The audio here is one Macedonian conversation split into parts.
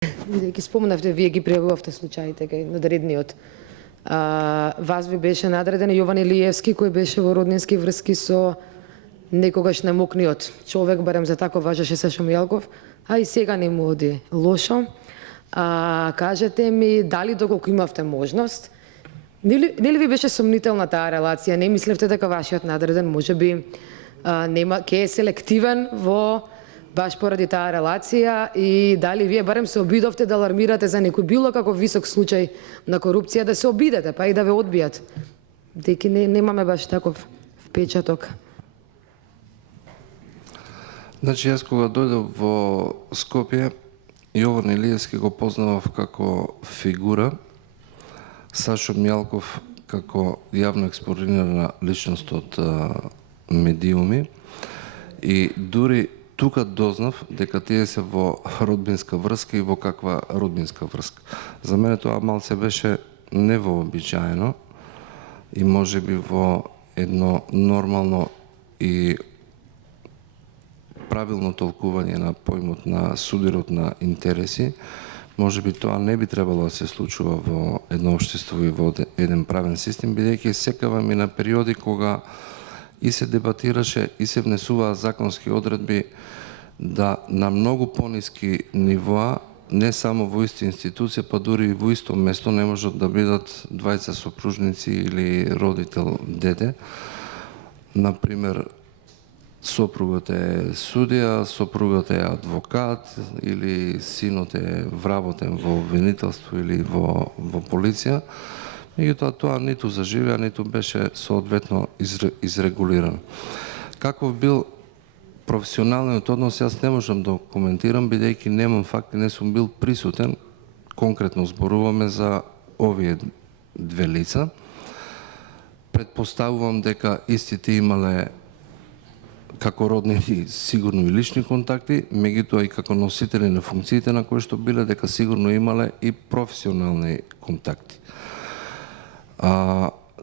Ги спомнавте, вие ги пријавувавте случаите кај надредниот. Вас ви беше надреден Јован Илиевски, кој беше во роднински врски со некогаш немокниот човек, барем за тако важеше Сашо Мијалков, а и сега не му оди лошо. Кажете ми, дали доколку имавте можност, нели ви беше сомнителна таа релација? Не мислевте дека вашиот надреден можеби ќе е селективен во баш поради таа релација и дали вие барем се обидовте да алармирате за некој било каков висок случај на корупција, да се обидете, па и да ве одбијат? Деки немаме баш таков впечаток. Значи, јас кога дојдов во Скопје, Јован Илиевски го познавав како фигура, Сашо Мијалков како јавно експонирана личност од медиуми и дури тука дознав дека тие се во родбинска врска и во каква родбинска врска. За мене тоа малце беше невообичаено и можеби во едно нормално и правилно толкување на поимот на судирот на интереси, можеби тоа не би требало да се случува во едно општество и во еден правен систем, бидејќи секавам и на периоди кога и се дебатираше и се внесуваа законски одредби да на многу пониски нивоа, не само во иста институција, па дури и во исто место не можат да бидат двајца сопружници или родител дете. Например, сопругот е судија, сопругот е адвокат или синот е вработен во обвинителство или во полиција. Меѓутоа тоа ниту заживеа, ниту беше соодветно изрегулирано. Каков бил професионалниот однос, јас не можам да коментирам, бидејќи немам факти, не сум бил присутен, конкретно зборуваме за овие две лица. Предпоставувам дека истите имале како роднини сигурно и лични контакти, меѓутоа и како носители на функциите на кои што биле, дека сигурно имале и професионални контакти.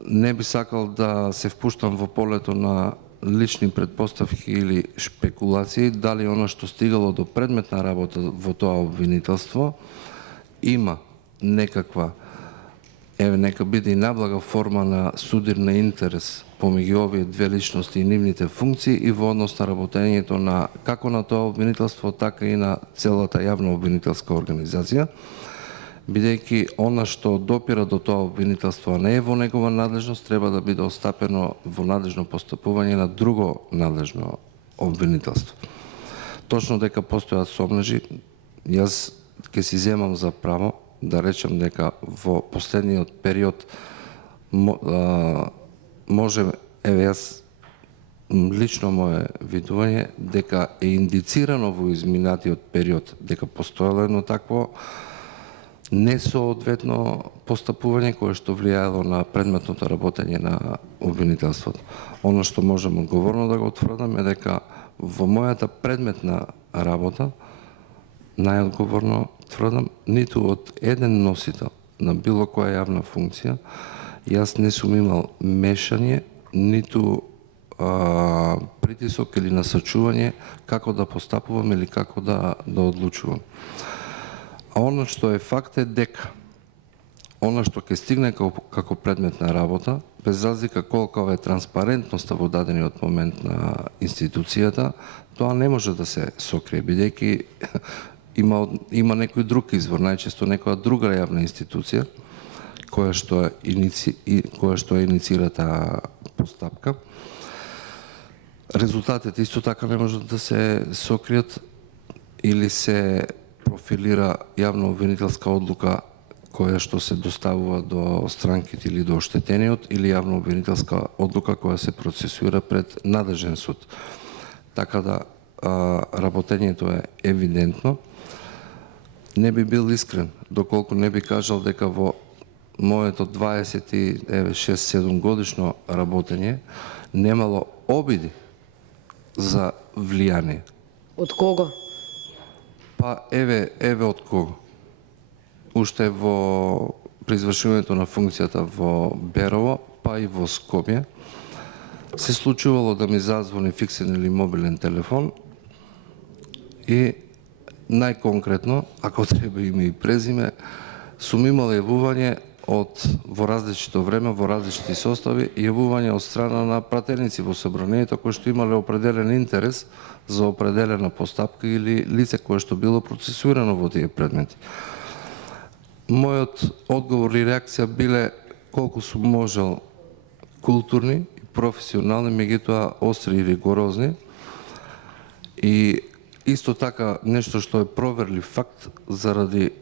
Не би сакал да се впуштам во полето на лични предпоставки или шпекулации, дали она што стигало до предметна работа во тоа обвинителство има некаква, нека биде и наблага форма на судирна интерес помеѓу овие две личности и нивните функции и во однос на работењето на како на тоа обвинителство, така и на целата јавна обвинителска организација, бидејќи она што допира до тоа обвинителство, а не е во негова надлежност, треба да биде остапено во надлежно постапување на друго надлежно обвинителство. Точно дека постојат сомнежи, јас ќе си земам за право да речем дека во последниот период може, јас лично мое видување, дека е индицирано во изминатиот период дека постоело едно такво несоодветно постапување кое што влијаело на предметното работење на обвинителството. Оно што можем одговорно да го утврдам е дека во мојата предметна работа, најодговорно тврдам, ниту од еден носител на било која јавна функција, јас не сум имал мешање, ниту притисок или насочување како да постапувам или како да одлучувам. А оно што е факт е дека оно што ќе стигне како предметна работа, без разлика колкава е транспарентноста во дадениот момент на институцијата, тоа не може да се сокрие, бидејќи има некој друг извор, најчесто некоја друга јавна институција која што иницира таа постапка. Резултатите исто така не можат да се сокријат или се профилира јавно обвинителска одлука која што се доставува до странките или до оштетениот, или јавно обвинителска одлука која се процесуира пред надлежен суд. Така да работењето е евидентно. Не би бил искрен доколку не би кажал дека во моето 26-7 годишно работење немало обиди за влијание. Од кого? Па еве од кого. Уште при извршувањето на функцијата во Берово, па и во Скопје, се случувало да ми зазвони фиксен или мобилен телефон и најконкретно, ако треба име и презиме, сум имал јавување во различито време, во различити состави, јавување од страна на пратеници во собранието кои што имале определен интерес за определена постапка или лице кое што било процесуирано во тие предмети. Мојот одговор и реакција биле колку сум можел културни, професионални, меѓутоа остри и ригорозни. И исто така нешто што е проверлив факт заради,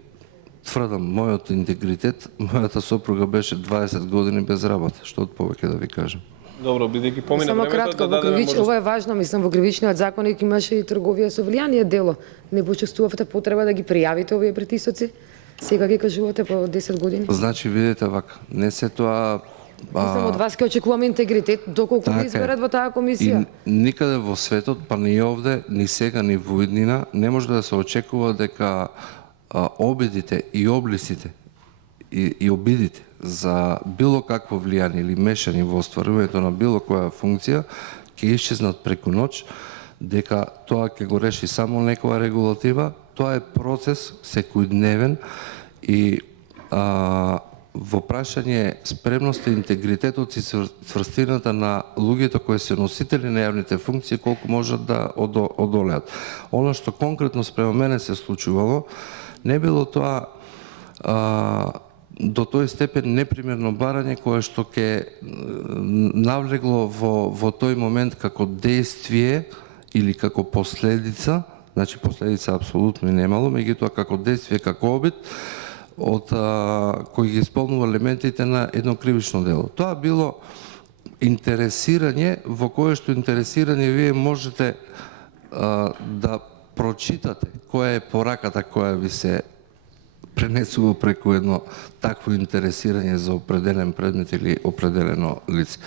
тврдам, мојот интегритет, мојата сопруга беше 20 години без работа, што од повеќе да ви кажам. Добро, бидејќи помина Само времето, кратко, да дадеме ова е важно, мислам, во кривичниот законник имаше и трговија со влијание дело. Не почувствувавте потреба да ги пријавите овие притисоци? Сега ги кажувате по 10 години? Значи, видите вака, не се тоа... Мислам, од вас ќе очекуваме интегритет, доколку ви изберат во таа комисија. И никаде во светот, па ни овде, ни сега, ни во иднина, не може да се очекува дека обидите и облиците и обидите за било какво влијание или мешање во остварувањето на било која функција ќе исчезнат преку ноќ, дека тоа ќе го реши само некоја регулатива. Тоа е процес секојдневен и во прашање спремноста, интегритетот и цврстината на луѓето кои се носители на јавните функции, колку можат да одолеат. Оно што конкретно спрема мене се случувало, не било тоа до тој степен непримерно барање кое што ќе навлегло во тој момент како действие или како последица, значи последица апсолутно немало, меѓутоа како действие, како обид, од кој ги исполнува елементите на едно кривично дело. Тоа било интересирање во кое што интересирање вие можете да прочитате која е пораката која ви се пренесува преку едно такво интересирање за определен предмет или определено лице.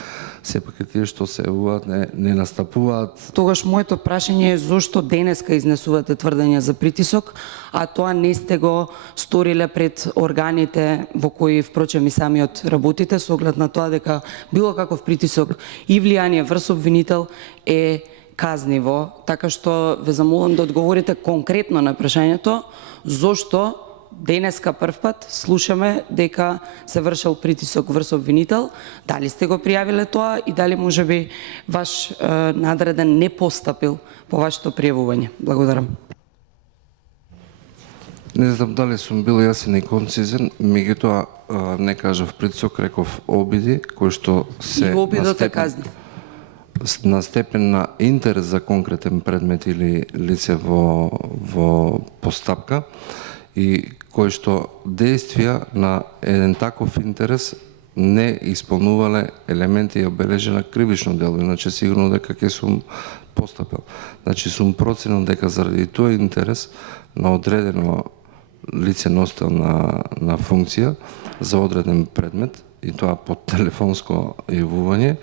Сепак и тие што се јавуваат не настапуваат. Тогаш моето прашање е зошто денеска изнесувате тврдења за притисок, а тоа не сте го сториле пред органите во кои впрочем и самиот работите, со оглед на тоа дека било каков притисок и влијание врз обвинител е казниво, така што ве замолам да одговорите конкретно на прашањето зошто денеска првпат слушаме дека се вршел притисок врз обвинител, дали сте го пријавиле тоа и дали можеби ваш надреден не постапил по вашето пријавување. Благодарам. Не знам дали сум бил јасен и концизен, меѓутоа не кажав притисок, реков обиди кои што се И во обидот е казни. На степен на интерес за конкретен предмет или лице во постапка и кои што действија на еден таков интерес не исполнувале елементи и обележена кривично дело, иначе сигурно дека ќе сум постапил. Значи сум проценил дека заради тој интерес на одредено лице носител на функција за одреден предмет и тоа по телефонско јавување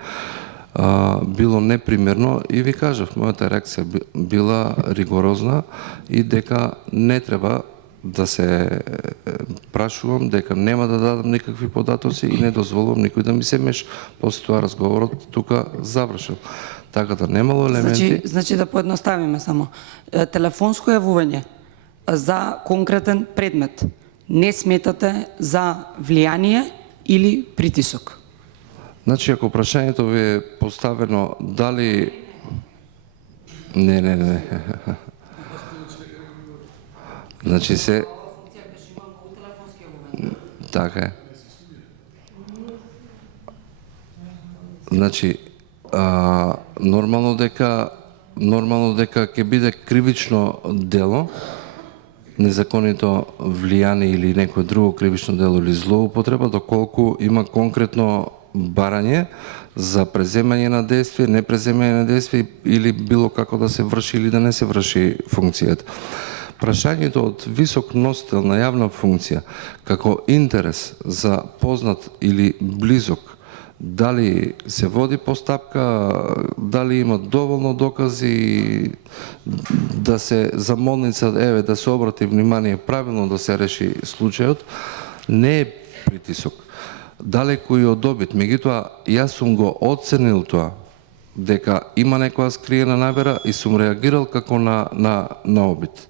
било непримерно и ви кажав, мојата реакција била ригорозна и дека не треба да се прашувам, дека нема да дадам никакви податоци и не дозволувам никој да ми се меша. После тоа разговорот тука завршил. Така да немало елементи. Значи да поедноставиме само. Телефонско јавување за конкретен предмет не сметате за влијание или притисок? Значи, ако прашањето ви е поставено дали... Не. Значи се... Така е. Значи, нормално дека ќе биде кривично дело, незаконито влијание или некое друго кривично дело или злоупотреба, доколку има конкретно барање за преземање на действие, не преземање на действие или било како да се врши или да не се врши функцијата. Прашањето од висок носител на јавна функција како интерес за познат или близок, дали се води постапка, дали има доволно докази да се замолница, да се обрати внимание правилно да се реши случајот, не е притисок. Далеку и од обид, меѓутоа јас сум го оценил тоа дека има некоја скриена намера и сум реагирал како на обид.